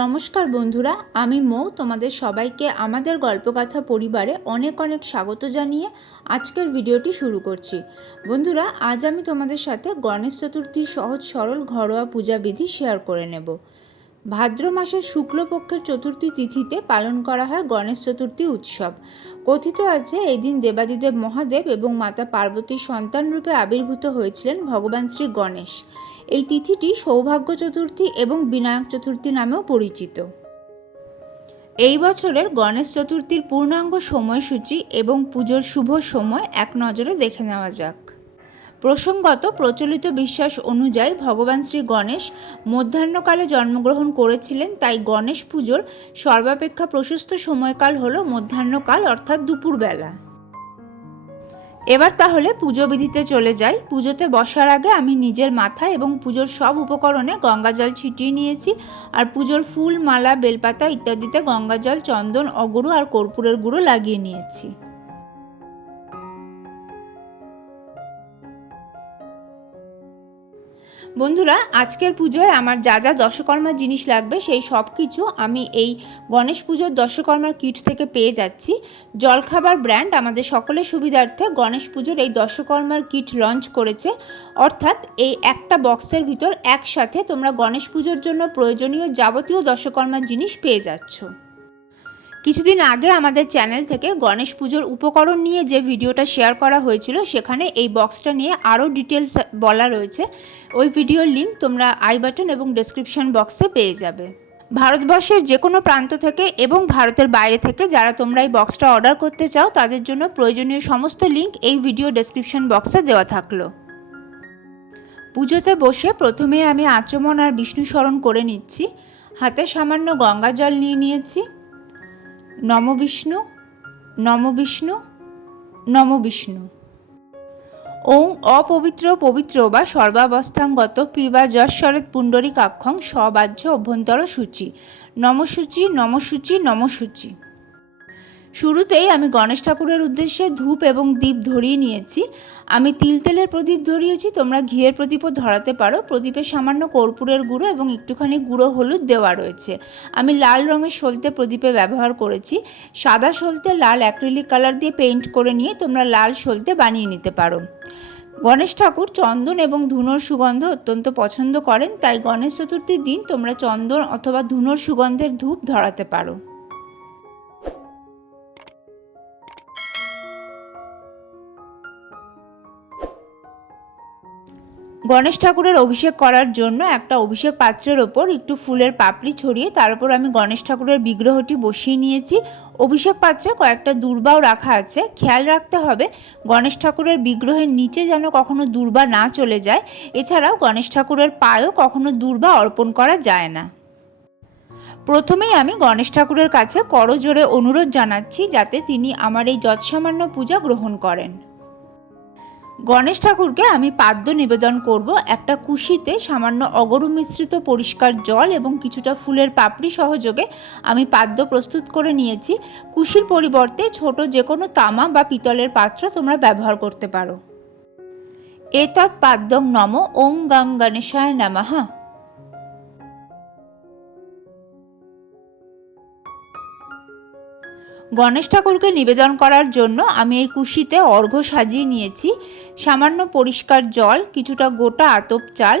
নমস্কার বন্ধুরা, আমি মৌ। তোমাদের সবাইকে আমাদের গল্পকথা পরিবারে অনেক অনেক স্বাগত জানিয়ে আজকের ভিডিওটি শুরু করছি। বন্ধুরা, আজ আমি তোমাদের সাথে গণেশ চতুর্থীর সহজ সরল ঘরোয়া পূজাবিধি শেয়ার করে নেব। ভাদ্র মাসের শুক্লপক্ষের চতুর্থী তিথিতে পালন করা হয় গণেশ চতুর্থী উৎসব। কথিত আছে, এই দিন দেবাদিদেব মহাদেব এবং মাতা পার্বতীর সন্তান রূপে আবির্ভূত হয়েছিলেন ভগবান শ্রী গণেশ। এই তিথিটি সৌভাগ্য চতুর্থী এবং বিনায়ক চতুর্থী নামেও পরিচিত। এই বছরের গণেশ চতুর্থীর পূর্ণাঙ্গ সময়সূচি এবং পুজোর শুভ সময় এক নজরে দেখে নেওয়া যাক। প্রসঙ্গত প্রচলিত বিশ্বাস অনুযায়ী ভগবান শ্রী গণেশ মধ্যাহ্নকালে জন্মগ্রহণ করেছিলেন, তাই গণেশ পুজোর সর্বাপেক্ষা প্রশস্ত সময়কাল হল মধ্যাহ্নকাল অর্থাৎ দুপুরবেলা। এবার তাহলে পুজো বিধিতে চলে যাই। পুজোতে বসার আগে আমি নিজের মাথা এবং পুজোর সব উপকরণে গঙ্গা জল ছিটিয়ে নিয়েছি আর পুজোর ফুল, মালা, বেলপাতা ইত্যাদিতে গঙ্গা জল, চন্দন, অগুরু আর কর্পূরের গুঁড়ো লাগিয়ে নিয়েছি। বন্ধুরা, আজকের পুজোয় আমার যা যা দশকর্মা জিনিস লাগবে সেই সব কিছু আমি এই গণেশ পুজোর দশকর্মার কিট থেকে পেয়ে যাচ্ছি। জলখাবার ব্র্যান্ড আমাদের সকলের সুবিধার্থে গণেশ পুজোর এই দশকর্মার কিট লঞ্চ করেছে। অর্থাৎ এই একটা বক্সের ভিতর একসাথে তোমরা গণেশ পুজোর জন্য প্রয়োজনীয় যাবতীয় দশকর্মার জিনিস পেয়ে যাচ্ছ। কিছুদিন আগে আমাদের চ্যানেল থেকে গণেশ পুজোর উপকরণ নিয়ে যে ভিডিওটা শেয়ার করা হয়েছিল, সেখানে এই বক্সটা নিয়ে আরও ডিটেলস বলা রয়েছে। ওই ভিডিওর লিঙ্ক তোমরা আই বাটন এবং ডেসক্রিপশন বক্সে পেয়ে যাবে। ভারতবর্ষের যে কোনো প্রান্ত থেকে এবং ভারতের বাইরে থেকে যারা তোমরা এই বক্সটা অর্ডার করতে চাও, তাদের জন্য প্রয়োজনীয় সমস্ত লিঙ্ক এই ভিডিও ডেসক্রিপশন বক্সে দেওয়া থাকল। পুজোতে বসে প্রথমে আমি আচমন আর বিষ্ণু স্মরণ করে নিচ্ছি। হাতে সামান্য গঙ্গা জল নিয়ে নিয়েছি। নম বিষ্ণু নম বিষ্ণু নম বিষ্ণু। ওং অপবিত্র পবিত্র বা সর্বাবস্থাঙ্গত পিবা পুণ্ডরী কাক্ষং সবাহ্য অভ্যন্তর সূচি নমসূচি নমসূচি নমসূচি। শুরুতেই আমি গণেশ ঠাকুরের উদ্দেশ্যে ধূপ এবং দীপ ধরিয়ে নিয়েছি। আমি তিল তেলের প্রদীপ ধরিয়েছি, তোমরা ঘিয়ের প্রদীপও ধরাতে পারো। প্রদীপে সামান্য কর্পূরের গুঁড়ো এবং একটুখানি গুঁড়ো হলুদ দেওয়া রয়েছে। আমি লাল রঙের সলতে প্রদীপে ব্যবহার করেছি। সাদা সলতে লাল অ্যাক্রিলিক কালার দিয়ে পেইন্ট করে নিয়ে তোমরা লাল সলতে বানিয়ে নিতে পারো। গণেশ ঠাকুর চন্দন এবং ধুনোর সুগন্ধ অত্যন্ত পছন্দ করেন, তাই গণেশ চতুর্থীর দিন তোমরা চন্দন অথবা ধুনোর সুগন্ধের ধূপ ধরাতে পারো। গণেশ ঠাকুরের অভিষেক করার জন্য একটা অভিষেক পাত্রের ওপর একটু ফুলের পাপড়ি ছড়িয়ে তার উপর আমি গণেশ ঠাকুরের বিগ্রহটি বসিয়ে নিয়েছি। অভিষেক পাত্রে কয়েকটা দুর্বাও রাখা আছে। খেয়াল রাখতে হবে, গণেশ ঠাকুরের বিগ্রহের নিচে যেন কখনো দুর্বা না চলে যায়। এছাড়াও গণেশ ঠাকুরের পায়েও কখনো দুর্বা অর্পণ করা যায় না। প্রথমেই আমি গণেশ ঠাকুরের কাছে করজোরে অনুরোধ জানাচ্ছি যাতে তিনি আমার এই যৎসামান্য পূজা গ্রহণ করেন। গণেশ ঠাকুরকে আমি পাদ্য নিবেদন করব একটা কুশিতে সামান্য অগরু মিশ্রিত পরিষ্কার জল এবং কিছুটা ফুলের পাপড়ি সহযোগে আমি পাদ্য প্রস্তুত করে নিয়েছি। কুশির পরিবর্তে ছোট যে কোনো তামা বা পিতলের পাত্র তোমরা ব্যবহার করতে পারো। এতৎ পাদ্যং নম ওং গাং গণেশায় নামাহা গণেশ ঠাকুরকে নিবেদন করার জন্য আমি এই কুশিতে অর্ঘ্য সাজিয়ে নিয়েছি। সামান্য পরিষ্কার জল, কিছুটা গোটা আতপ চাল,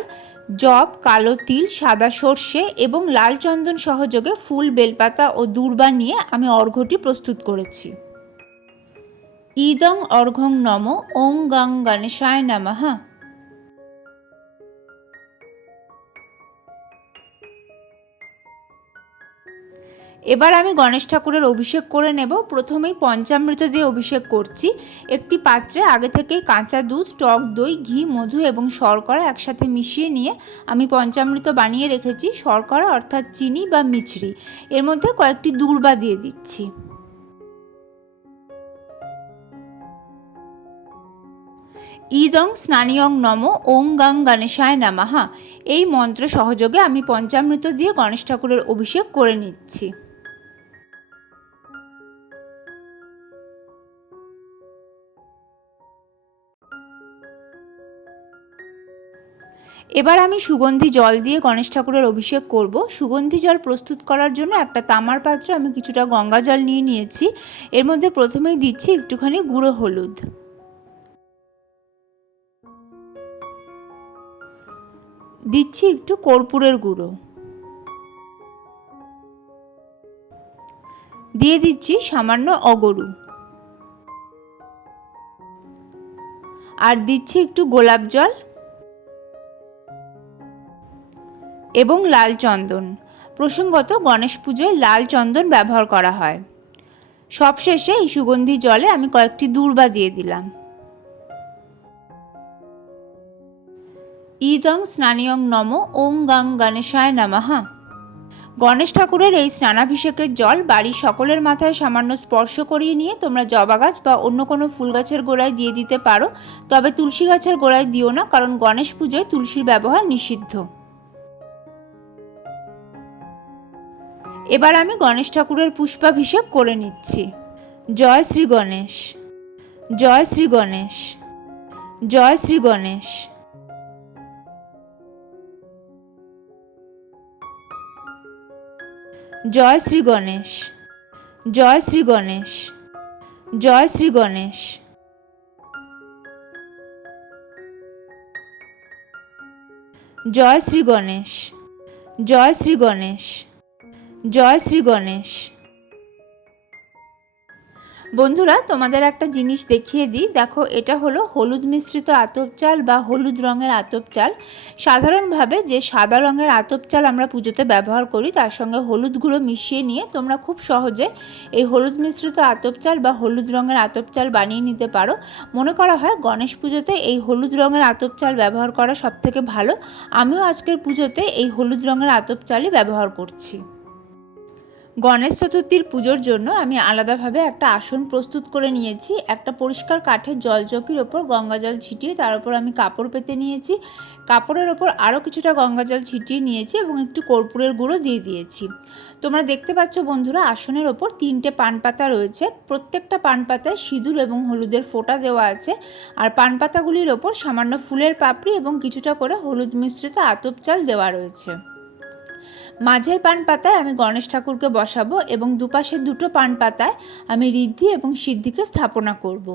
জব, কালো তিল, সাদা সর্ষে এবং লাল চন্দন সহযোগে ফুল, বেলপাতা ও দূর্বা নিয়ে আমি অর্ঘ্যটি প্রস্তুত করেছি। ইদং অর্ঘং নম, ওং গং গণেশায় নামাহা এবার আমি গণেশ ঠাকুরের অভিষেক করে নেব। প্রথমেই পঞ্চামৃত দিয়ে অভিষেক করছি। একটি পাত্রে আগে থেকে কাঁচা দুধ, টক দই, ঘি, মধু এবং শর্করা একসাথে মিশিয়ে নিয়ে আমি পঞ্চামৃত বানিয়ে রেখেছি। শর্করা অর্থাৎ চিনি বা মিছরি। এর মধ্যে কয়েকটি দূর্বা দিয়ে দিচ্ছি। ইদং স্নানিয়ং নম, ওং গাং গণেশায় নামাহা এই মন্ত্র সহযোগে আমি পঞ্চামৃত দিয়ে গণেশ ঠাকুরের অভিষেক করে নিচ্ছি। এবার আমি সুগন্ধি জল দিয়ে গণেশ ঠাকুরের অভিষেক করব। সুগন্ধি জল প্রস্তুত করার জন্য একটা তামার পাত্রে আমি কিছুটা গঙ্গা জল নিয়ে নিয়েছি। এর মধ্যে প্রথমেই দিচ্ছি একটুখানি গুঁড়ো হলুদ। দিচ্ছি একটু কর্পূরের গুঁড়ো। দিয়ে দিচ্ছি সামান্য অগরু। আর দিচ্ছি একটু গোলাপ জল। এবং লাল চন্দন। প্রসঙ্গত গণেশ পুজোয় লাল চন্দন ব্যবহার করা হয়। সবশেষে এই সুগন্ধি জলে আমি কয়েকটি দূর্বা দিয়ে দিলাম। ইদং স্নানিয়ং নম ওং গাং গণেশায় নামাহা গণেশ ঠাকুরের এই স্নানাভিষেকের জল বাড়ির সকলের মাথায় সামান্য স্পর্শ করিয়ে নিয়ে তোমরা জবা গাছ বা অন্য কোনো ফুল গাছের গোড়ায় দিয়ে দিতে পারো। তবে তুলসী গাছের গোড়ায় দিও না, কারণ গণেশ পুজোয় তুলসীর ব্যবহার নিষিদ্ধ। এবার আমি গণেশ ঠাকুরের পুষ্পাভিষেক করে নিচ্ছি। জয় শ্রী গণেশ। জয় শ্রী গণেশ। জয় শ্রী গণেশ। জয় শ্রী গণেশ। জয় শ্রী গণেশ। জয় শ্রী গণেশ। জয় শ্রী গণেশ। জয় শ্রী গণেশ। জয় শ্রী গণেশ। বন্ধুরা, তোমাদের একটা জিনিস দেখিয়ে দিই। দেখো, এটা হলো হলুদ মিশ্রিত আতপ চাল বা হলুদ রঙের আতপ চাল। সাধারণভাবে যে সাদা রঙের আতপ চাল আমরা পুজোতে ব্যবহার করি, তার সঙ্গে হলুদ গুঁড়ো মিশিয়ে নিয়ে তোমরা খুব সহজে এই হলুদ মিশ্রিত আতপ চাল বা হলুদ রঙের আতপ চাল বানিয়ে নিতে পারো। মনে করা হয় গণেশ পুজোতে এই হলুদ রঙের আতপ চাল ব্যবহার করা সবথেকে ভালো। আমিও আজকের পুজোতে এই হলুদ রঙের আতপ চালই ব্যবহার করছি। গণেশ চতুর্থীর পুজোর জন্য আমি আলাদাভাবে একটা আসন প্রস্তুত করে নিয়েছি। একটা পরিষ্কার কাঠের জলচকির ওপর গঙ্গা জল ছিটিয়ে তার উপর আমি কাপড় পেতে নিয়েছি। কাপড়ের ওপর আরও কিছুটা গঙ্গা জল ছিটিয়ে নিয়েছি এবং একটু কর্পূরের গুঁড়ো দিয়ে দিয়েছি। তোমরা দেখতে পাচ্ছ বন্ধুরা, আসনের ওপর তিনটে পান পাতা রয়েছে। প্রত্যেকটা পান পাতায় সিঁদুর এবং হলুদের ফোঁটা দেওয়া আছে। আর পান পাতাগুলির ওপর সামান্য ফুলের পাপড়ি এবং কিছুটা করে হলুদ মিশ্রিত আতপ চাল দেওয়া রয়েছে। মাঝের পান পাতায় আমি গণেশ ঠাকুরকে বসাবো এবং দুপাশের দুটো পান পাতায় আমি ঋদ্ধি এবং সিদ্ধিকে স্থাপনা করব।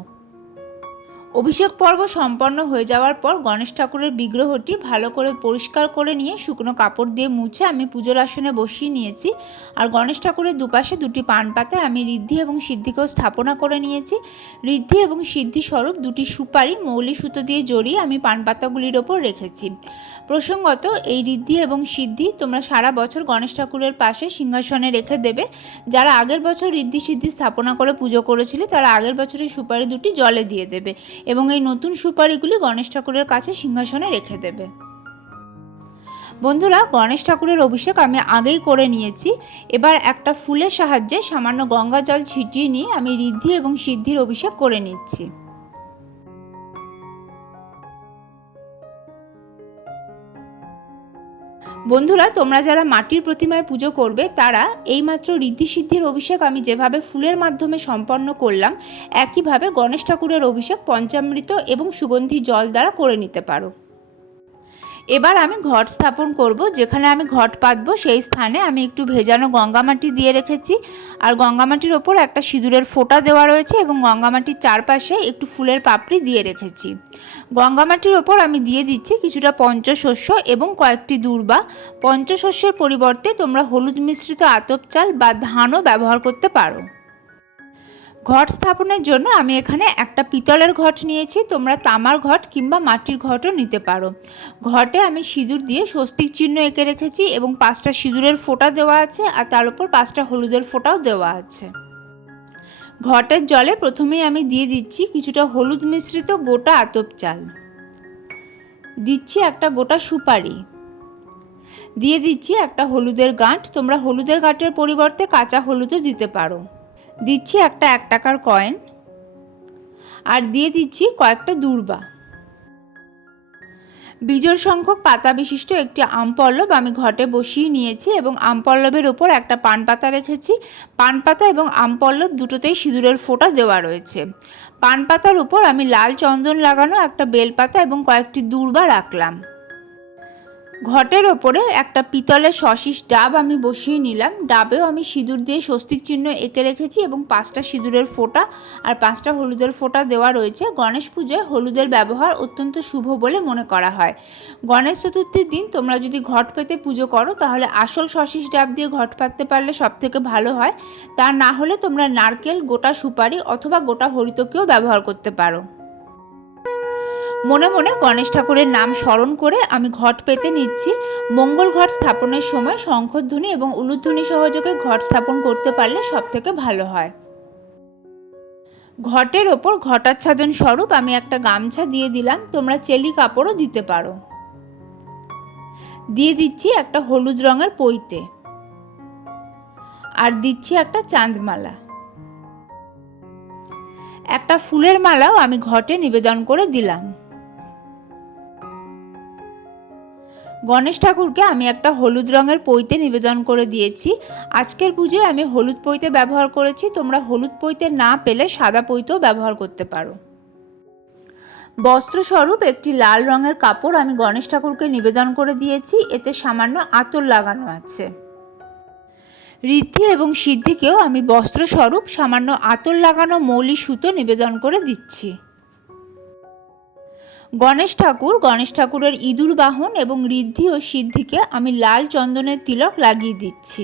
অভিষেক পর্ব সম্পন্ন হয়ে যাওয়ার পর গণেশ ঠাকুরের বিগ্রহটি ভালো করে পরিষ্কার করে নিয়ে শুকনো কাপড় দিয়ে মুছে আমি পুজোর আসনে বসিয়ে নিয়েছি। আর গণেশ ঠাকুরের দুপাশে দুটি পান পাতায় আমি ঋদ্ধি এবং সিদ্ধিকেও স্থাপনা করে নিয়েছি। ঋদ্ধি এবং সিদ্ধি স্বরূপ দুটি সুপারি মৌলি সুতো দিয়ে জড়িয়ে আমি পান পাতাগুলির ওপর রেখেছি। প্রসঙ্গত এই ঋদ্ধি এবং সিদ্ধি তোমরা সারা বছর গণেশ ঠাকুরের পাশে সিংহাসনে রেখে দেবে। যারা আগের বছর ঋদ্ধি সিদ্ধি স্থাপনা করে পুজো করেছিলে তারা আগের বছরের সুপারি দুটি জলে দিয়ে দেবে। এবং এই নতুন সুপারিগুলি গণেশ ঠাকুরের কাছে সিংহাসনে রেখে দেবে। বন্ধুরা, গণেশ ঠাকুরের অভিষেক আমি আগেই করে নিয়েছি। এবার একটা ফুলের সাহায্যে সামান্য গঙ্গা জল ছিটিয়ে নিয়ে আমি ঋদ্ধি এবং সিদ্ধির অভিষেক করে নিচ্ছি। বন্ধুরা, তোমরা যারা মাটির প্রতিমায় পুজো করবে, তারা এইমাত্র ঋদ্ধিসিদ্ধির অভিষেক আমি যেভাবে ফুলের মাধ্যমে সম্পন্ন করলাম, একইভাবে গণেশ ঠাকুরের অভিষেক পঞ্চামৃত এবং সুগন্ধি জল দ্বারা করে নিতে পারো। এবার আমি ঘট স্থাপন করব, যেখানে আমি ঘট পাতবো, সেই স্থানে আমি একটু ভেজানো গঙ্গামাটি দিয়ে রেখেছি। আর গঙ্গামাটির ওপর একটা সিঁদুরের ফোঁটা দেওয়া রয়েছে এবং গঙ্গামাটির চারপাশে একটু ফুলের পাপড়ি দিয়ে রেখেছি। গঙ্গামাটির ওপর আমি দিয়ে দিচ্ছি কিছুটা পঞ্চশস্য এবং কয়েকটি দূর্বা। পঞ্চশস্যের পরিবর্তে তোমরা হলুদ মিশ্রিত আতপ চাল বা ধানও ব্যবহার করতে পারো। ঘট স্থাপনের জন্য আমি এখানে একটা পিতলের ঘট নিয়েছি। তোমরা তামার ঘট কিংবা মাটির ঘটও নিতে পারো। ঘটে আমি সিঁদুর দিয়ে স্বস্তিক চিহ্ন এঁকে রেখেছি এবং পাঁচটা সিঁদুরের ফোঁটা দেওয়া আছে আর তার উপর পাঁচটা হলুদের ফোঁটাও দেওয়া আছে। ঘটের জলে প্রথমেই আমি দিয়ে দিচ্ছি কিছুটা হলুদ মিশ্রিত গোটা আতপ চাল। দিচ্ছি একটা গোটা সুপারি। দিয়ে দিচ্ছি একটা হলুদের গাঁট। তোমরা হলুদের গাঁটের পরিবর্তে কাঁচা হলুদও দিতে পারো। দিচ্ছি একটা এক টাকার কয়েন আর দিয়ে দিচ্ছি কয়েকটা দূর্বা। বিজোড় সংখ্যক পাতা বিশিষ্ট একটি আমপল্লব আমি ঘটে বসিয়ে নিয়েছি এবং আমপল্লবের ওপর একটা পান পাতা রেখেছি। পান পাতা এবং আমপল্লব দুটোতেই সিঁদুরের ফোঁটা দেওয়া রয়েছে। পান পাতার উপর আমি লাল চন্দন লাগানো একটা বেলপাতা এবং কয়েকটি দূর্বা রাখলাম। ঘটের ওপরে একটা পিতলের সশিস ডাব আমি বসিয়ে নিলাম। ডাবেও আমি সিঁদুর দিয়ে স্বস্তিক চিহ্ন এঁকে রেখেছি এবং পাঁচটা সিঁদুরের ফোঁটা আর পাঁচটা হলুদের ফোঁটা দেওয়া রয়েছে। গণেশ পুজোয় হলুদের ব্যবহার অত্যন্ত শুভ বলে মনে করা হয়। গণেশ চতুর্থীর দিন তোমরা যদি ঘট পেতে পুজো করো, তাহলে আসল সশিস ডাব দিয়ে ঘট পাততে পারলে সব থেকে ভালো হয়। তা না হলে তোমরা নারকেল, গোটা সুপারি অথবা গোটা হরিতকেও ব্যবহার করতে পারো। মনে মনে গণেশ ঠাকুরের নাম স্মরণ করে আমি ঘট পেতে নিচ্ছি। মঙ্গল ঘট স্থাপনের সময় শঙ্খধ্বনি এবং উলুধ্বনি সহযোগে ঘট স্থাপন করতে পারলে সব থেকে ভালো হয়। ঘটের ওপর ঘটাচ্ছাদন স্বরূপ আমি একটা গামছা দিয়ে দিলাম, তোমরা চেলি কাপড়ও দিতে পারো। দিয়ে দিচ্ছি একটা হলুদ রঙের পইতে আর দিচ্ছি একটা চাঁদমালা। একটা ফুলের মালাও আমি ঘটে নিবেদন করে দিলাম। গণেশ ঠাকুরকে আমি একটা হলুদ রঙের পৈতে নিবেদন করে দিয়েছি। আজকের পুজোয় আমি হলুদ পৈতে ব্যবহার করেছি। তোমরা হলুদ পৈতে না পেলে সাদা পৈতেও ব্যবহার করতে পারো। বস্ত্রস্বরূপ একটি লাল রঙের কাপড় আমি গণেশ ঠাকুরকে নিবেদন করে দিয়েছি। এতে সামান্য আতর লাগানো আছে। ঋদ্ধি এবং সিদ্ধিকেও আমি বস্ত্রস্বরূপ সামান্য আতর লাগানো মৌলি সুতো নিবেদন করে দিচ্ছি। গণেশ ঠাকুর, গণেশ ঠাকুরের ইঁদুর বাহন এবং ঋদ্ধি ও সিদ্ধিকে আমি লাল চন্দনের তিলক লাগিয়ে দিচ্ছি।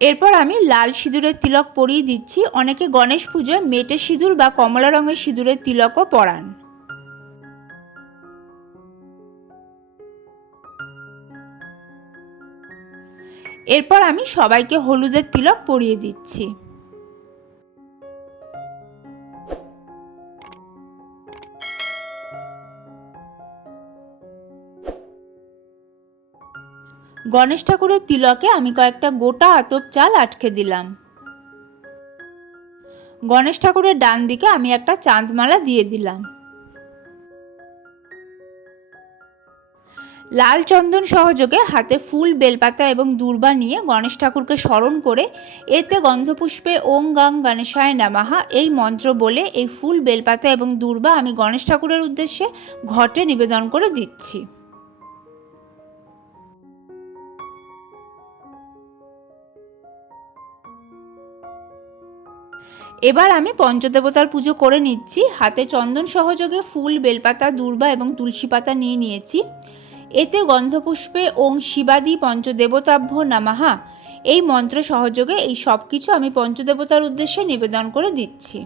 এরপর আমি লাল সিঁদুরের তিলক পরিয়ে দিচ্ছি। অনেকে গণেশ পুজোয় মেটে সিঁদুর বা কমলা রঙের সিঁদুরের তিলকও পরান। এরপর আমি সবাইকে হলুদের তিলক পরিয়ে দিচ্ছি। গণেশ ঠাকুরের তিলকে আমি কয়েকটা গোটা আতপ চাল আটকে দিলাম। গণেশ ঠাকুরের ডান দিকে আমি একটা চাঁদমালা দিয়ে দিলাম। লাল চন্দন সহযোগে হাতে ফুল, বেলপাতা এবং দূর্বা নিয়ে গণেশ ঠাকুরকে স্মরণ করে এতে গন্ধপুষ্পে ওং গাং গণেশায় নামাহা এই মন্ত্র বলে এই ফুল, বেলপাতা এবং দূর্বা আমি গণেশ ঠাকুরের উদ্দেশ্যে ঘটে নিবেদন করে দিচ্ছি। এবার আমি পঞ্চদেবতার পুজো করে নিচ্ছি। হাতে চন্দন সহযোগে ফুল, বেলপাতা, দূর্বা এবং তুলসী পাতা নিয়ে নিয়েছি। এতে গন্ধপুষ্পে ওং শিবাদি পঞ্চদেবতাভ্য নামাহা। এই মন্ত্র সহযোগে এই সব কিছু আমি পঞ্চদেবতার উদ্দেশ্যে নিবেদন করে দিচ্ছি।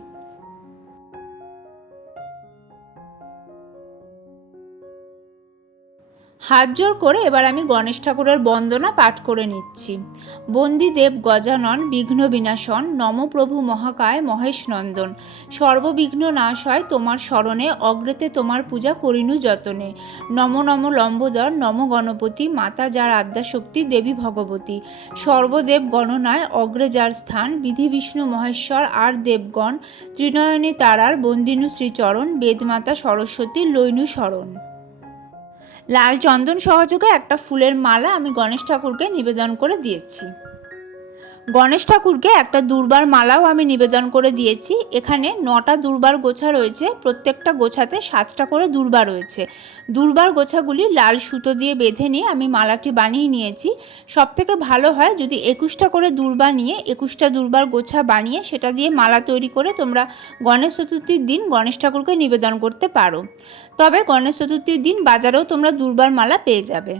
হাত জোর করে এবার আমি গণেশ ঠাকুরের বন্দনা পাঠ করে নিচ্ছি। বন্দিদেব গজানন, বিঘ্ন বিনাশন, নমপ্রভু মহাকায় মহেশ নন্দন। সর্ববিঘ্ন নাশ হয় তোমার স্মরণে, অগ্রেতে তোমার পূজা করিনু যতনে। নম নম লম্বোদর, নম গণপতি, মাতা যার আদ্যাশক্তি, দেবী ভগবতী। সর্বদেব গণনায় অগ্রে যার স্থান, বিধি বিষ্ণু মহেশ্বর, আর দেবগণ, ত্রিনয়নী তারার বন্দিনু শ্রীচরণ, বেদমাতা সরস্বতী লৈনু শরণ। লাল চন্দন সহযোগে একটা ফুলের মালা আমি গণেশ ঠাকুরকে নিবেদন করে দিয়েছি। গণেশ ঠাকুরকে একটা দুর্বার মালাও আমি নিবেদন করে দিয়েছি। এখানে নটা দুর্বার গোছা রয়েছে, প্রত্যেকটা গোছাতে সাতটা করে দুর্বা রয়েছে। দুর্বার গোছাগুলি লাল সুতো দিয়ে বেঁধে নিয়ে আমি মালাটি বানিয়ে নিয়েছি। সব থেকে ভালো হয় যদি একুশটা করে দুর্বা নিয়ে, একুশটা দুর্বার গোছা বানিয়ে সেটা দিয়ে মালা তৈরি করে তোমরা গণেশ চতুর্থীর দিন গণেশ ঠাকুরকে নিবেদন করতে পারো। তবে গণেশ চতুর্থীর দিন বাজারেও তোমরা দুর্বার মালা পেয়ে যাবে।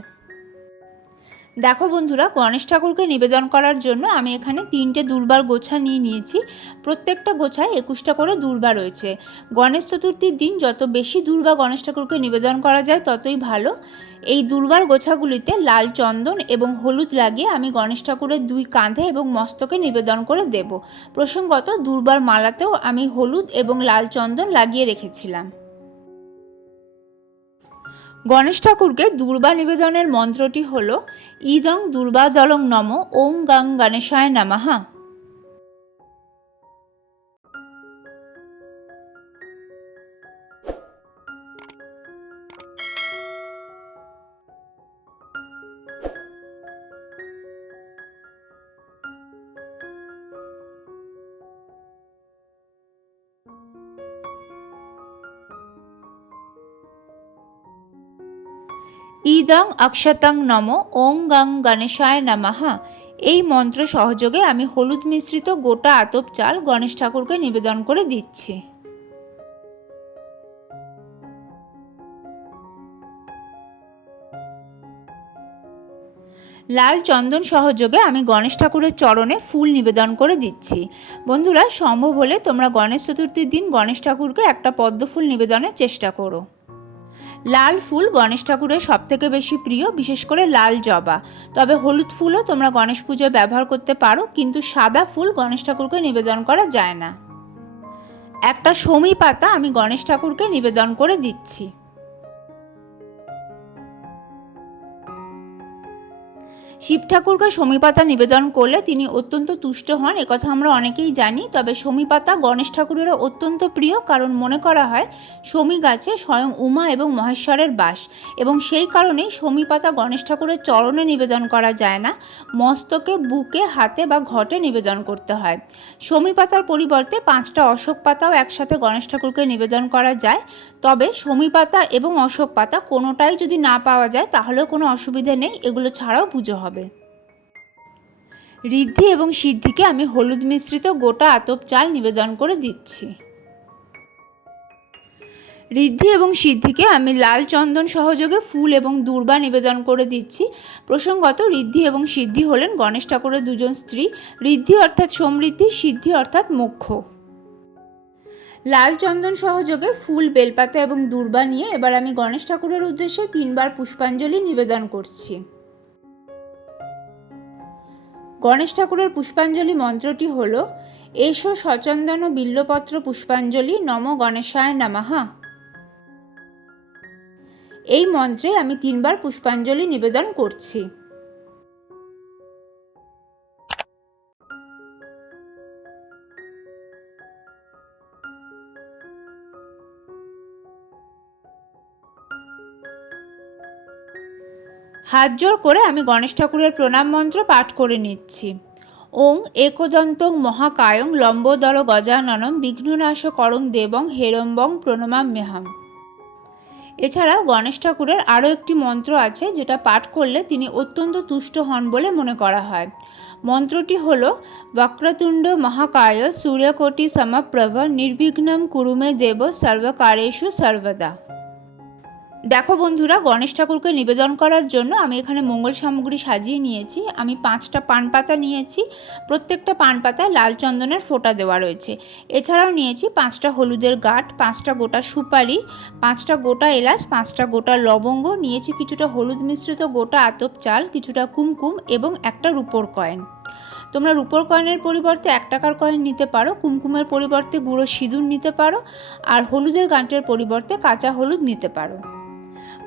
দেখো বন্ধুরা, গণেশ ঠাকুরকে নিবেদন করার জন্য আমি এখানে তিনটে দুর্বার গোছা নিয়ে নিয়েছি। প্রত্যেকটা গোছায় একুশটা করে দুর্বা রয়েছে। গণেশ চতুর্থীর দিন যত বেশি দুর্বা গণেশ ঠাকুরকে নিবেদন করা যায়, ততই ভালো। এই দুর্বার গোছাগুলিতে লাল চন্দন এবং হলুদ লাগিয়ে আমি গণেশ ঠাকুরের দুই কাঁধে এবং মস্তকে নিবেদন করে দেব। প্রসঙ্গত দুর্বার মালাতেও আমি হলুদ এবং লাল চন্দন লাগিয়ে রেখেছিলাম। গণেশ ঠাকুরকে দুর্বা নিবেদনের মন্ত্রটি হল ইদং দুর্বা দলং নম ওং গাং গণেশায় নামাহা ইদং অক্ষতং নম, ওং গং গণেশায় নামাহা এই মন্ত্র সহযোগে আমি হলুদ মিশ্রিত গোটা আতপ চাল গণেশ ঠাকুরকে নিবেদন করে দিচ্ছি। লাল চন্দন সহযোগে আমি গণেশ ঠাকুরের চরণে ফুল নিবেদন করে দিচ্ছি। বন্ধুরা, সম্ভব হলে তোমরা গণেশ চতুর্থীর দিন গণেশ ঠাকুরকে একটা পদ্ম ফুল নিবেদনের চেষ্টা করো। লাল ফুল গণেশ ঠাকুরের সবথেকে বেশি প্রিয়, বিশেষ করে লাল জবা। তবে হলুদ ফুলও তোমরা গণেশ পুজোয় ব্যবহার করতে পারো, কিন্তু সাদা ফুল গণেশ ঠাকুরকে নিবেদন করা যায় না। একটা সমী পাতা আমি গণেশ ঠাকুরকে নিবেদন করে দিচ্ছি। শিব ঠাকুরকে সমীপাতা নিবেদন করলে তিনি অত্যন্ত তুষ্ট হন। একথা আমরা অনেকেই জানি, তবে সমীপাতা গণেশ ঠাকুরেরও অত্যন্ত প্রিয়, কারণ মনে করা হয় সমী গাছে স্বয়ং উমা এবং মহেশ্বরের বাস এবং সেই কারণেই সমীপাতা গণেশ ঠাকুরের চরণে নিবেদন করা যায় না, মস্তকে, বুকে, হাতে বা ঘটে নিবেদন করতে হয়। সমী পাতার পরিবর্তে পাঁচটা অশোক পাতাও একসাথে গণেশ ঠাকুরকে নিবেদন করা যায়, তবে সমী পাতা এবং অশোক পাতা কোনোটাই যদি না পাওয়া যায়, তাহলেও কোনো অসুবিধে নেই, এগুলো ছাড়াও পুজো হবে। ঋদ্ধি এবং সিদ্ধিকে আমি হলুদ মিশ্রিত গোটা আতপ চাল নিবেদন করে দিচ্ছি। ঋদ্ধি এবং সিদ্ধিকে আমি লাল চন্দন সহযোগে ফুল এবং দূর্বা নিবেদন করে দিচ্ছি। প্রসঙ্গত, ঋদ্ধি এবং সিদ্ধি হলেন গণেশ ঠাকুরের দুজন স্ত্রী। ঋদ্ধি অর্থাৎ সমৃদ্ধি, সিদ্ধি অর্থাৎ মুখ্য। লাল চন্দন সহযোগে ফুল, বেলপাতা এবং দূর্বা নিয়ে এবার আমি গণেশ ঠাকুরের উদ্দেশ্যে তিনবার পুষ্পাঞ্জলি নিবেদন করছি। গণেশ ঠাকুরের পুষ্পাঞ্জলি মন্ত্রটি হল, এসো সচন্দন বিল্লপত্র পুষ্পাঞ্জলি নম গণেশায় নামাহা এই মন্ত্রে আমি তিনবার পুষ্পাঞ্জলি নিবেদন করছি। হাত জোর করে আমি গণেশ ঠাকুরের প্রণাম মন্ত্র পাঠ করে নিচ্ছি। ওং একদন্তং মহাকায়ং লম্বোদর গজাননম বিঘ্ননাশ করং দেবং হেরম্বং প্রণমাম মেহাম এছাড়াও গণেশ ঠাকুরের আরও একটি মন্ত্র আছে যেটা পাঠ করলে তিনি অত্যন্ত তুষ্ট হন বলে মনে করা হয়। মন্ত্রটি হল, বক্রতুণ্ড মহাকায় সূর্যকোটি সমপ্রভ নির্বিঘ্নম কুরুমে দেব সর্বকারেষু সর্বদা। দেখো বন্ধুরা, গণেশ ঠাকুরকে নিবেদন করার জন্য আমি এখানে মঙ্গল সামগ্রী সাজিয়ে নিয়েছি। আমি পাঁচটা পান পাতা নিয়েছি। প্রত্যেকটা পান পাতায় লাল চন্দনের ফোঁটা দেওয়া রয়েছে। এছাড়াও নিয়েছি পাঁচটা হলুদের গাঁট, পাঁচটা গোটা সুপারি, পাঁচটা গোটা এলাচ, পাঁচটা গোটা লবঙ্গ, নিয়েছি কিছুটা হলুদ মিশ্রিত গোটা আতপ চাল, কিছুটা কুমকুম এবং একটা রুপোর কয়েন। তোমরা রুপোর কয়েনের পরিবর্তে এক টাকার কয়েন নিতে পারো, কুমকুমের পরিবর্তে গুঁড়ো সিঁদুর নিতে পারো, আর হলুদের গাঁটের পরিবর্তে কাঁচা হলুদ নিতে পারো।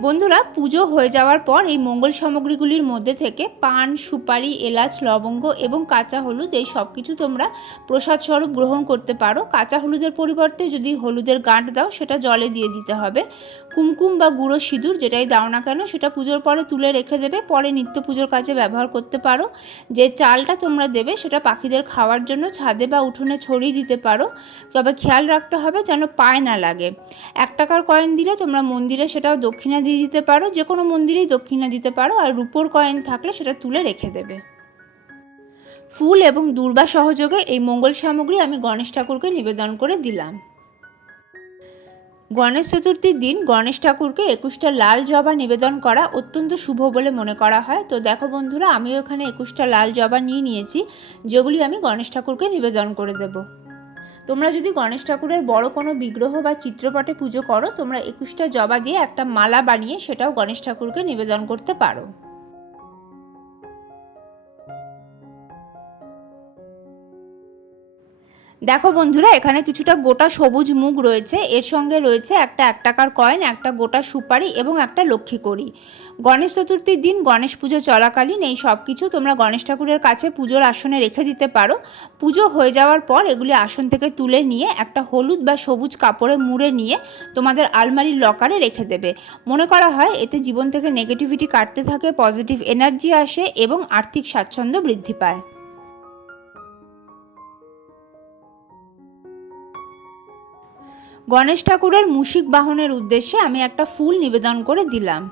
বন্ধুরা, পুজো হয়ে যাওয়ার পর এই মঙ্গল সামগ্রীগুলির মধ্যে থেকে পান, সুপারি, এলাচ, লবঙ্গ এবং কাঁচা হলুদ, এই সব কিছু তোমরা প্রসাদ স্বরূপ গ্রহণ করতে পারো। কাঁচা হলুদের পরিবর্তে যদি হলুদের গাঁট দাও, সেটা জলে দিয়ে দিতে হবে। কুমকুম বা গুঁড়ো সিঁদুর, যেটাই দাও না কেন, সেটা পুজোর পরে তুলে রেখে দেবে, পরে নিত্য পুজোর কাজে ব্যবহার করতে পারো। যে চালটা তোমরা দেবে, সেটা পাখিদের খাওয়ার জন্য ছাদে বা উঠোনে ছড়িয়ে দিতে পারো। তবে খেয়াল রাখতে হবে যেন পায়ে না লাগে। এক টাকার কয়েন দিলে তোমরা মন্দিরে সেটাও দক্ষিণা দিয়ে দিতে পারো যে কোনো মন্দিরেই দক্ষিণা দিতে পারো, আর রুপোর কয়েন থাকলে সেটা তুলে রেখে দেবে। ফুল এবং দুর্বা সহযোগে এই মঙ্গল সামগ্রী আমি গণেশ ঠাকুরকে নিবেদন করে দিলাম। গণেশ চতুর্থীর দিন গণেশ ঠাকুরকে একুশটা লাল জবা নিবেদন করা অত্যন্ত শুভ বলে মনে করা হয়। তো দেখো বন্ধুরা, আমিও এখানে একুশটা লাল জবা নিয়ে নিয়েছি, যেগুলি আমি গণেশ ঠাকুরকে নিবেদন করে দেবো। তোমরা যদি গণেশ ঠাকুরের বড় কোনো বিগ্রহ বা চিত্রপটে পুজো করো, তোমরা একুশটা জবা দিয়ে একটা মালা বানিয়ে সেটাও গণেশ ঠাকুরকে নিবেদন করতে পারো। দেখো বন্ধুরা, এখানে কিছুটা গোটা সবুজ মুগ রয়েছে। এর সঙ্গে রয়েছে একটা এক টাকার কয়েন একটা গোটা সুপারি এবং একটা লক্ষ্মী করি গণেশ চতুর্থীর দিন গণেশ পুজো চলাকালীন এই সব কিছু তোমরা গণেশ ঠাকুরের কাছে পুজোর আসনে রেখে দিতে পারো। পুজো হয়ে যাওয়ার পর এগুলি আসন থেকে তুলে নিয়ে একটা হলুদ বা সবুজ কাপড়ে মুড়ে নিয়ে তোমাদের আলমারির লকারে রেখে দেবে। মনে করা হয়, এতে জীবন থেকে নেগেটিভিটি কাটতে থাকে পজিটিভ এনার্জি আসে এবং আর্থিক স্বাচ্ছন্দ্য বৃদ্ধি পায়। গণেশ ঠাকুরের মুশিক বাহনের উদ্দেশ্যে আমি একটা ফুল নিবেদন করে দিলাম।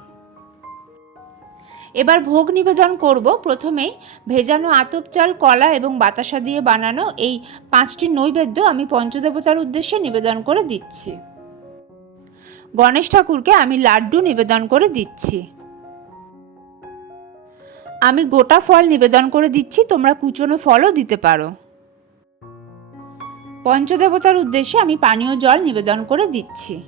এবার ভোগ নিবেদন করব। প্রথমেই ভেজানো আতপ চাল, কলা এবং বাতাসা দিয়ে বানানো এই পাঁচটি নৈবেদ্য আমি পঞ্চদেবতার উদ্দেশ্যে নিবেদন করে দিচ্ছি। গণেশ ঠাকুরকে আমি লাড্ডু নিবেদন করে দিচ্ছি। আমি গোটা ফল নিবেদন করে দিচ্ছি। তোমরা কুচনো ফলও দিতে পারো। পঞ্চদেবতার উদ্দেশ্যে আমি পানীয় জল নিবেদন করে দিচ্ছি।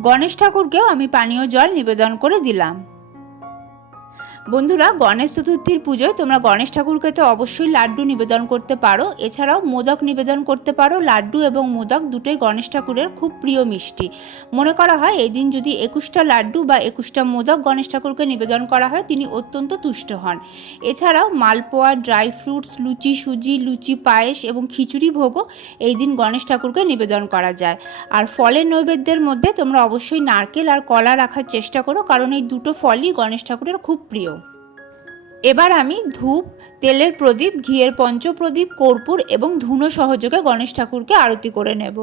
গণেশ ঠাকুরকেও আমি পানীয় জল নিবেদন করে দিলাম। বন্ধুরা, গণেশ চতুর্থীর পুজোয় তোমরা গণেশ ঠাকুরকে তো অবশ্যই লাড্ডু নিবেদন করতে পারো। এছাড়াও মোদক নিবেদন করতে পারো। লাড্ডু এবং মোদক দুটোই গণেশ ঠাকুরের খুব প্রিয় মিষ্টি। মনে করা হয়, এই দিন যদি একুশটা লাড্ডু বা একুশটা মোদক গণেশ ঠাকুরকে নিবেদন করা হয়, তিনি অত্যন্ত তুষ্ট হন। এছাড়াও মালপোয়া, ড্রাই ফ্রুটস, লুচি সুজি, লুচি পায়েস এবং খিচুড়ি ভোগও এই দিন গণেশ ঠাকুরকে নিবেদন করা যায়। আর ফলের নৈবেদ্যের মধ্যে তোমরা অবশ্যই নারকেল আর কলা রাখার চেষ্টা করো, কারণ এই দুটো ফলই গণেশ ঠাকুরের খুব প্রিয়। এবার আমি ধূপ, তেলের প্রদীপ, ঘিয়ের পঞ্চপ্রদীপ, কর্পূর এবং ধুনো সহযোগে গণেশ ঠাকুরকে আরতি করে নেব।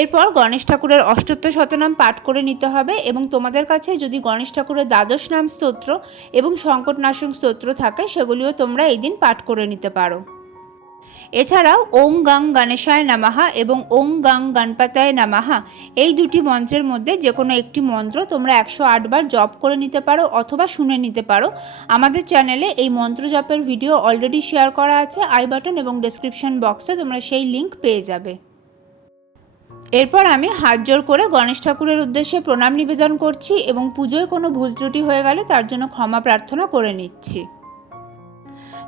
এরপর গণেশ ঠাকুরের অষ্টত্ব শতনাম পাঠ করে নিতে হবে এবং তোমাদের কাছে যদি গণেশ ঠাকুরের দ্বাদশ নাম স্তোত্র এবং সংকটনাশক স্তোত্র থাকে, সেগুলিও তোমরা এই দিন পাঠ করে নিতে পারো। এছাড়াও, ওং গাং গণেশায় নামাহা এবং ওং গাং গণপাতায় নামাহা এই দুটি মন্ত্রের মধ্যে যে কোনো একটি মন্ত্র তোমরা একশো আটবার জপ করে নিতে পারো অথবা শুনে নিতে পারো। আমাদের চ্যানেলে এই মন্ত্র জপের ভিডিও অলরেডি শেয়ার করা আছে, আই বাটন এবং ডেসক্রিপশন বক্সে তোমরা সেই লিংক পেয়ে যাবে। এরপর আমি হাত জোর করে গণেশ ঠাকুরের উদ্দেশ্যে প্রণাম নিবেদন করছি এবং পুজোয় কোনো ভুল ত্রুটি হয়ে গেলে তার জন্য ক্ষমা প্রার্থনা করে নিচ্ছি।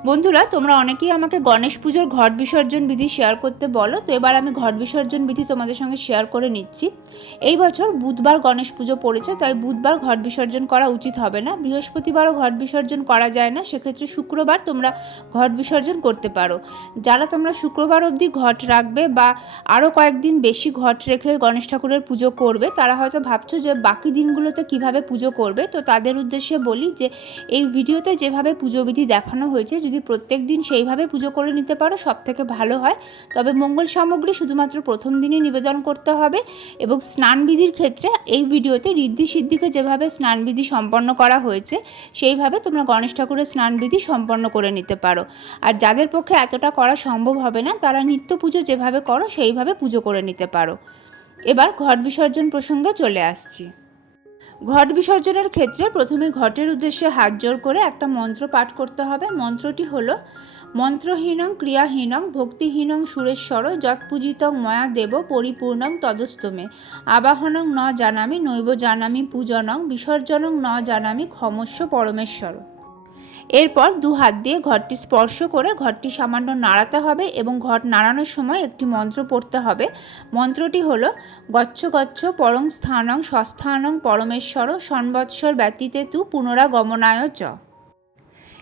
বন্ধুরা, তোমরা অনেকেই আমাকে গণেশ পুজোর ঘট বিসর্জন বিধি শেয়ার করতে বলো, তো এবার আমি ঘট বিসর্জন বিধি তোমাদের সঙ্গে শেয়ার করে নিচ্ছি। এই বছর বুধবার গণেশ পুজো পড়েছে, তাই বুধবার ঘট বিসর্জন করা উচিত হবে না। বৃহস্পতিবারও ঘট বিসর্জন করা যায় না, সেক্ষেত্রে শুক্রবার তোমরা ঘট বিসর্জন করতে পারো। যারা তোমরা শুক্রবার অবধি ঘট রাখবে বা আরও কয়েকদিন বেশি ঘট রেখে গণেশ ঠাকুরের পুজো করবে, তারা হয়তো ভাবছ যে বাকি দিনগুলোতে কীভাবে পুজো করবে, তো তাদের উদ্দেশ্যে বলি যে, এই ভিডিওতে যেভাবে পুজো বিধি দেখানো হয়েছে যদি প্রত্যেক দিন সেইভাবে পুজো করে নিতে পারো সব থেকে ভালো হয়। তবে মঙ্গল সামগ্রী শুধুমাত্র প্রথম দিনই নিবেদন করতে হবে এবং স্নানবিধির ক্ষেত্রে এই ভিডিওতে ঋদ্ধি সিদ্ধিকে যেভাবে স্নানবিধি সম্পন্ন করা হয়েছে, সেইভাবে তোমরা গণেশ ঠাকুরের স্নানবিধি সম্পন্ন করে নিতে পারো। আর যাদের পক্ষে এতটা করা সম্ভব হবে না, তারা নিত্য পুজো যেভাবে করো, সেইভাবে পুজো করে নিতে পারো। এবার ঘট বিসর্জন প্রসঙ্গে চলে আসছি। ঘট বিসর্জনের ক্ষেত্রে প্রথমে ঘটের উদ্দেশ্যে হাত জোর করে একটা মন্ত্র পাঠ করতে হবে। মন্ত্রটি হল, মন্ত্রহীনং ক্রিয়াহীনং ভক্তিহীনং সুরেশ্বর যৎপূজিতং ময়া দেব পরিপূর্ণং তদস্তমে। আবাহনং ন জানামি নৈব জানামি পূজনং বিসর্জনং ন জানামি ক্ষমস্য পরমেশ্বর। এরপর দু হাত দিয়ে ঘরটি স্পর্শ করে ঘরটি সামান্য নাড়াতে হবে এবং ঘর নাড়ানোর সময় একটি মন্ত্র পড়তে হবে। মন্ত্রটি হলো, গচ্ছ গচ্ছ পরং স্থানং সস্থানং পরমেশ্বর, সন্বৎসর ব্যতীতে তু পুনরাগমনায় চ।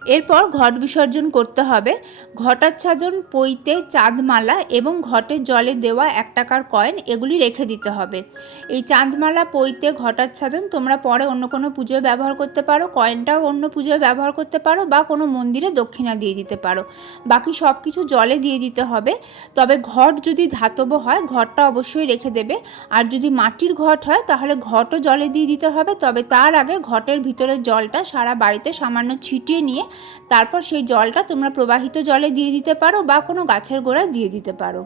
এরপর ঘট বিসর্জন করতে হবে। ঘটাচ্ছাদন পইতে চাঁদমালা এবং ঘটের জলে দেওয়া এক টাকার কয়েন এগুলি রেখে দিতে হবে। এই চাঁদমালা পইতে ঘটাচ্ছাদন তোমরা পরে অন্য কোনো পুজোয় ব্যবহার করতে পারো, কয়েনটাও অন্য পুজোয় ব্যবহার করতে পারো বা কোনো মন্দিরে দক্ষিণা দিয়ে দিতে পারো। বাকি সব কিছু জলে দিয়ে দিতে হবে। তবে ঘট যদি ধাতব হয় ঘরটা অবশ্যই রেখে দেবে। আর যদি মাটির ঘট হয়, তাহলে ঘটও জলে দিয়ে দিতে হবে। তবে তার আগে ঘটের ভিতরের জলটা সারা বাড়িতে সামান্য ছিটিয়ে নিয়ে তারপর সেই জলটা তোমরা প্রবাহিত জলে দিয়ে দিতে পারো বা কোনো গাছের গোড়ায় দিয়ে দিতে পারো।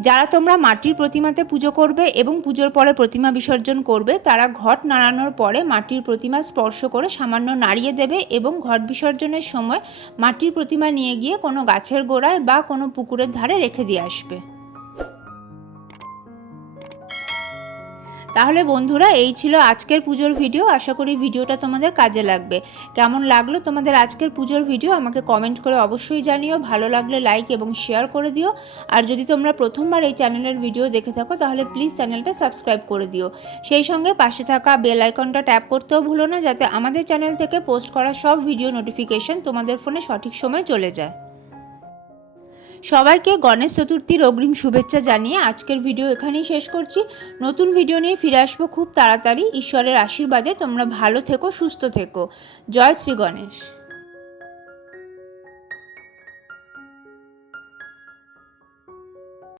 যারা তোমরা মাটির প্রতিমাতে পুজো করবে এবং পুজোর পরে প্রতিমা বিসর্জন করবে, তারা ঘট নাড়ানোর পরে মাটির প্রতিমা স্পর্শ করে সামান্য নাড়িয়ে দেবে এবং ঘট বিসর্জনের সময় মাটির প্রতিমা নিয়ে গিয়ে কোনো গাছের গোড়ায় বা কোনো পুকুরের ধারে রেখে দিয়ে আসবে। তাহলে বন্ধুরা, এই ছিল আজকের পুজোর ভিডিও আশা করি ভিডিওটা তোমাদের কাজে লাগবে। কেমন লাগল তোমাদের আজকের পুজোর ভিডিও আমাকে কমেন্ট করে অবশ্যই জানিও। ভালো লাগলে লাইক এবং শেয়ার করে দিও। আর যদি তোমরা প্রথমবার এই চ্যানেলের ভিডিও দেখে থাকো, তাহলে প্লিজ চ্যানেলটা সাবস্ক্রাইব করে দিও। সেই সঙ্গে পাশে থাকা বেল আইকনটা ট্যাপ করতেও ভুলো না, যাতে আমাদের চ্যানেল থেকে পোস্ট করা সব ভিডিও নোটিফিকেশন তোমাদের ফোনে সঠিক সময়ে চলে যায়। সবাইকে গণেশ চতুর্থীর অগ্রিম শুভেচ্ছা জানিয়ে আজকের ভিডিও এখানেই শেষ করছি। নতুন ভিডিও নিয়ে ফিরে আসব খুব তাড়াতাড়ি। ঈশ্বরের আশীর্বাদে তোমরা ভালো থেকো, সুস্থ থেকো। জয় শ্রী গণেশ।